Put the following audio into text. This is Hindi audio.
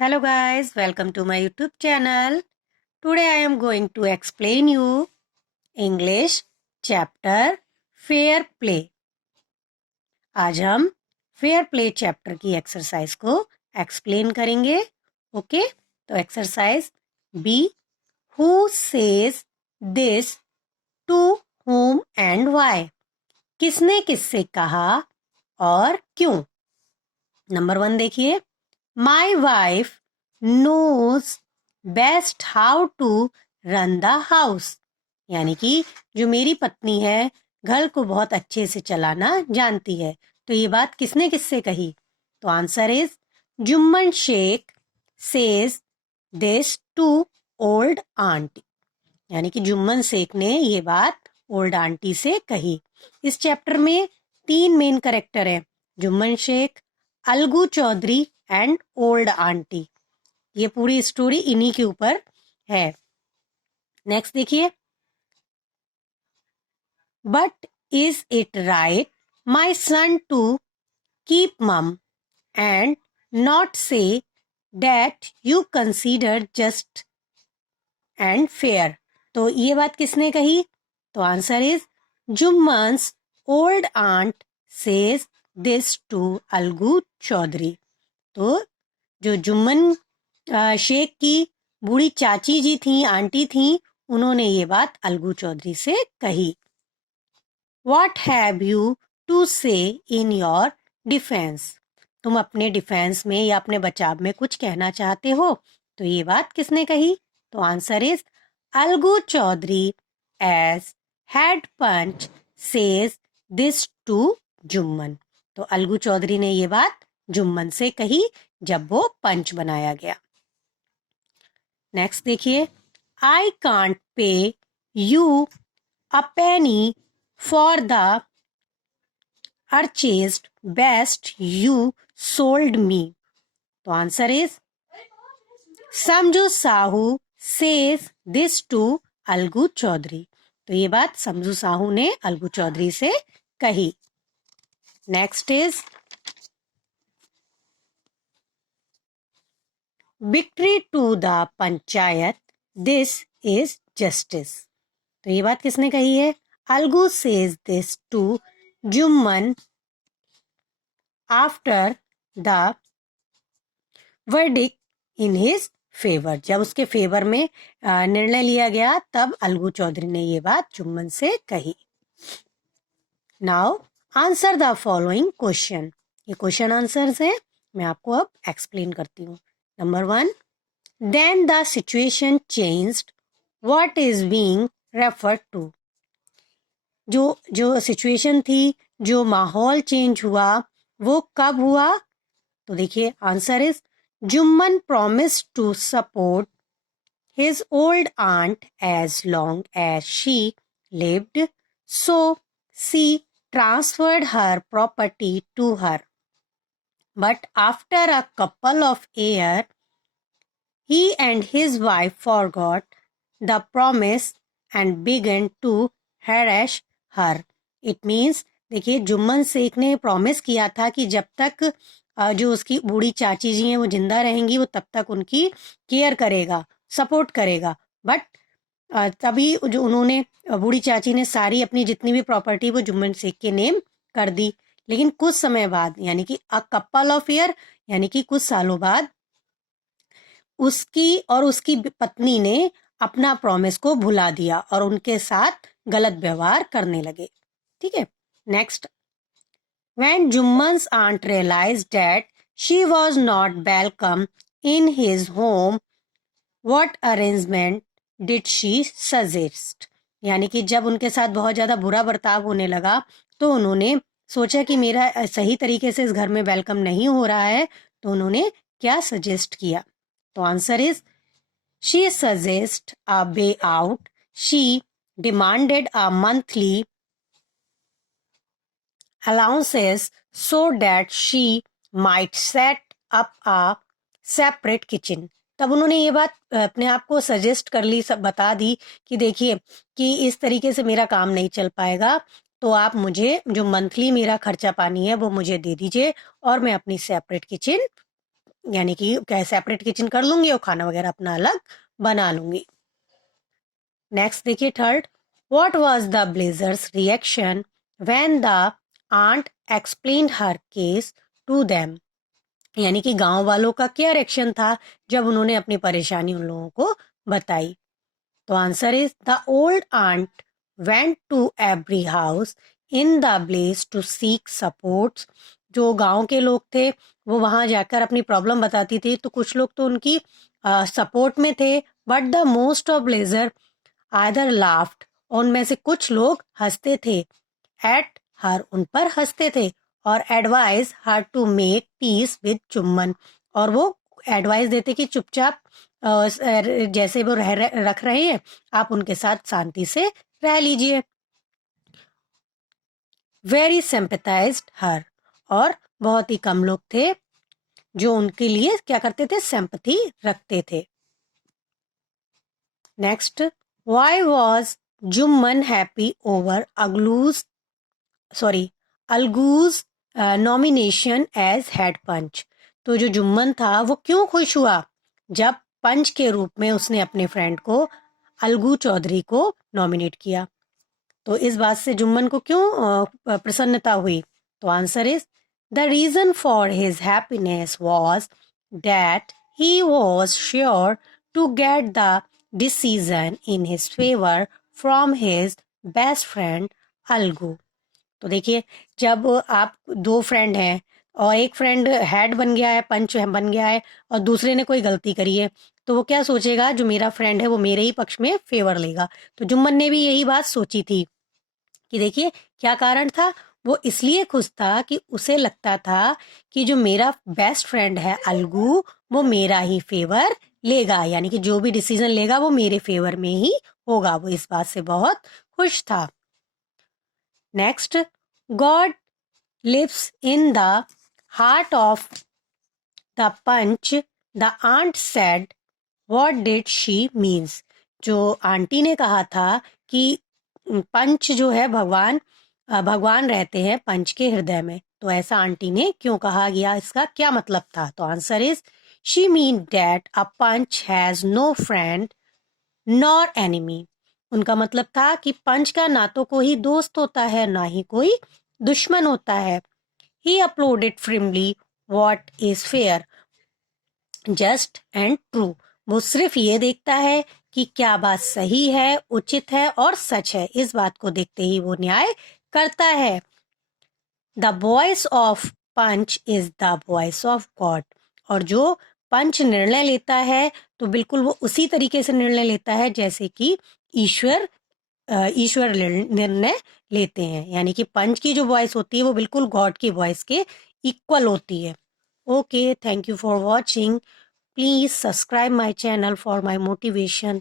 Hello guys, welcome to my YouTube channel. Today I am going to explain you English chapter Fair Play. आज हम फेयर प्ले चैप्टर की एक्सरसाइज को एक्सप्लेन करेंगे. ओके, तो exercise B. Who says this to whom and why? किसने किससे कहा और क्यों? नंबर 1 देखिए. My wife knows best how to run the house. यानी कि जो मेरी पत्नी है घर को बहुत अच्छे से चलाना जानती है. तो ये बात किसने किससे कही? तो answer is Jumman Shaikh says this to old aunty. यानी कि जुम्मन शेख ने ये बात ओल्ड आंटी से कही. इस चैप्टर में 3 मेन कैरेक्टर हैं, Jumman Shaikh, Algu Chaudhary and old aunty. ये पूरी स्टोरी इन्हीं के ऊपर है. नेक्स्ट देखिए. But is it right my son to keep mum and not say that you consider just and fair? तो ये बात किसने कही? तो answer is Jumman's old aunt says this to Algu Chaudhary. तो जो जुम्मन शेख की बूढ़ी चाची जी थी, आंटी थी, उन्होंने ये बात अलगू चौधरी से कही. What have you to say in your defense? तुम अपने डिफेंस में या अपने बचाव में कुछ कहना चाहते हो. तो ये बात किसने कही? तो answer is Algu Chaudhary as head panch says this to Jumman. तो अलगू चौधरी ने ये बात जुम्मन से कही जब वो पंच बनाया गया. नेक्स्ट देखिए. I can't pay you a penny for the purchased best you sold me. तो answer is Samjhu Sahu says this to Algu Chaudhary. तो ये बात समझू साहू ने अलगू चौधरी से कही. Next is victory to the panchayat this is justice. तो ये बात किसने कही है? Algu says this to Jumman after the verdict in his favour. जब उसके फेवर में निर्णय लिया गया तब अलगू चौधरी ने ये बात जुम्मन से कही. Now answer the following question. ये क्वेश्चन आंसर्स हैं, मैं आपको अब एक्सप्लेन करती हूँ. Number 1, then the situation changed what is being referred to. जो जो सिचुएशन थी, जो माहौल चेंज हुआ, वो कब हुआ? तो देखिए answer is Jumman promise to support his old aunt as long as she lived, so she transferred her property to her. But after a couple of year he and his wife forgot the promise and began to harass her. It means देखिए जुम्मन शेख ने प्रॉमिस किया था कि जब तक जो उसकी बूढ़ी चाची जी हैं वो जिंदा रहेंगी वो तब तक उनकी केयर करेगा, सपोर्ट करेगा. बट तभी जो उन्होंने बूढ़ी चाची ने सारी अपनी जितनी भी प्रॉपर्टी वो जुम्मन शेख के नेम कर दी. लेकिन कुछ समय बाद यानी कि अ कपल ऑफ ईयर यानी कि कुछ सालों बाद उसकी और उसकी पत्नी ने अपना प्रॉमिस को भुला दिया और उनके साथ गलत व्यवहार करने लगे. ठीक है. Next, when Jumman's aunt realised that she was not welcome in his home what arrangement did she suggest. यानी कि जब उनके साथ बहुत ज्यादा बुरा बर्ताव होने लगा तो उन्होंने सोचा कि मेरा सही तरीके से इस घर में वेलकम नहीं हो रहा है, तो उन्होंने क्या सजेस्ट किया? तो answer is she suggest a way out. She demanded a monthly allowances so that she might set up a separate kitchen. तब उन्होंने ये बात अपने आप को सजेस्ट कर ली, सब बता दी कि देखिए कि इस तरीके से मेरा काम नहीं चल पाएगा, तो आप मुझे जो मंथली मेरा खर्चा पानी है वो मुझे दे दीजिए और मैं अपनी सेपरेट किचन यानी कि क्या सेपरेट किचन कर लूंगी और खाना वगैरह अपना अलग बना लूंगी। नेक्स्ट देखिए third, what was the blazers reaction when the aunt explained her case to them. यानी कि गांव वालों का क्या रिएक्शन था जब उन्होंने अपनी परेशानी उन लोगों को बताई। तो answer is the old aunt went to every house in the village to seek supports. जो गांव के लोग थे वो वहां जाकर अपनी प्रॉब्लम बताती थी, तो कुछ लोग तो उनकी सपोर्ट में थे, but the most of blazer आदर लाफ्ट, उनमें से कुछ लोग हंसते थे, एट हर, उन पर हंसते थे, और advise her to make peace with Jumman, और वो एडवाइस देते कि चुपचाप जैसे वो रख रहे हैं आप उनके साथ शांति से रह लीजिए। वेरी सिंपैथाइज्ड हर, और बहुत ही कम लोग थे जो उनके लिए क्या करते थे, सिंपैथी रखते थे। Next, why was Jumman happy over Algu's nomination as head panch. तो जो जुम्मन था वो क्यों खुश हुआ जब पंच के रूप में उसने अपने फ्रेंड को, अलगू चौधरी को नॉमिनेट किया। तो इस बात से जुम्मन को क्यों प्रसन्नता हुई। तो answer is the reason for his happiness was that he was sure to get the decision in his favour from his best friend Algu. तो देखिए, जब आप दो फ्रेंड हैं और एक फ्रेंड हेड बन गया है, पंच बन गया है, और दूसरे ने कोई गलती करी है, तो वो क्या सोचेगा, जो मेरा फ्रेंड है वो मेरे ही पक्ष में फेवर लेगा। तो जुम्मन ने भी यही बात सोची थी कि देखिए क्या कारण था। वो इसलिए खुश था कि उसे लगता था कि जो मेरा बेस्ट फ्रेंड है अलगू, वो मेरा ही फेवर लेगा, यानी कि जो भी डिसीजन लेगा वो मेरे फेवर में ही होगा। वो इस बात से बहुत खुश था। Next, God lives in the heart of the punch, the aunt said, what did she means। जो आंटी ने कहा था कि पंच जो है भगवान, भगवान रहते हैं पंच के हृदय में, तो ऐसा आंटी ने क्यों कहा गया, इसका क्या मतलब था। तो answer is she mean that a panch has no friend nor enemy. उनका मतलब था कि पंच का ना तो कोई दोस्त होता है ना ही कोई दुश्मन होता है। He uploaded firmly what is fair, just and true। वो सिर्फ ये देखता है कि क्या बात सही है, उचित है और सच है। इस बात को देखते ही वो न्याय करता है। The voice of panch is the voice of God. और जो पंच निर्णय लेता है तो बिल्कुल वो उसी तरीके से निर्णय लेता है जैसे कि ईश्वर ईश्वर निर्णय लेते हैं। यानी कि पंच की जो वॉइस होती है वो बिल्कुल गॉड की वॉइस के इक्वल होती है। Okay, thank you for watching. Please subscribe my channel for my motivation.